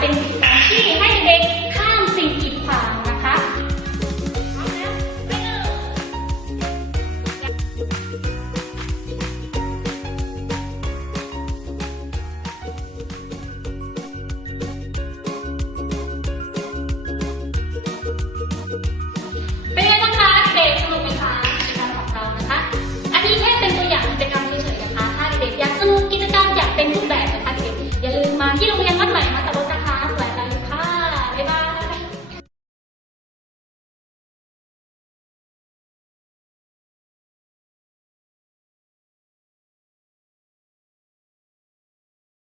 happen